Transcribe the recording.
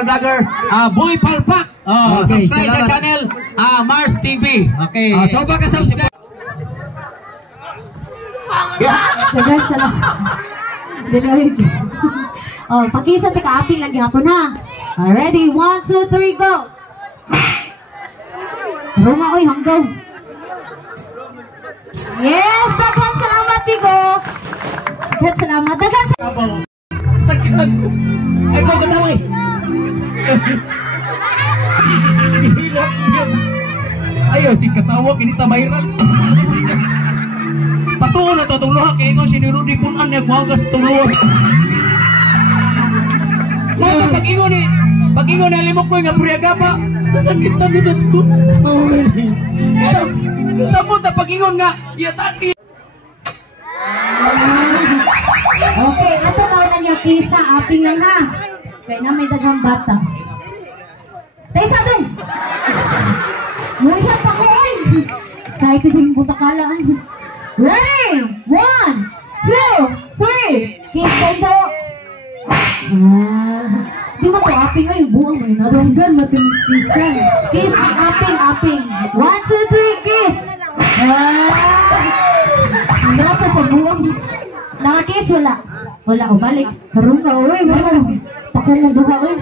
local vlogger, Boy Palpak. Okay, Subscribe sa channel, Mars TV. Okay. So baka subscribe. Dagan salamat. Dili pakisa ti kaaping lagi hapon ha. Ready? 1, 2, 3, go. Roma oy hanggaw. Yes, dagan salamat Tigo. Dagan salamat. Dagan salamat. Sakit na. Ay, ko kataway. Ayaw, si katawa, kinita mayran. Patuon na ito, itong luha, kaya ikaw sinirudi punan niya, kuhagas itong luha. Mga pag-ingon na limok ko yung apriyaga pa, nasakit na bisan ko. Sabot na pag-ingon nga, yataki. Okay, ato na na niya pisa, aping lang ha. Kaya na may dagang bata. Tayo sa doon! Mulihat ako oy! Excited yung butakalaan. Ready? 1, 2, 3! Kiss kayo do! Di ba ito aping nga yung buong may naronggan matimisan. Kiss, aping. 1, 2, 3, kiss! Ano ako sa buong? Nakakiss wala? Wala o balik. Karong ka oy, pakunong duha oy.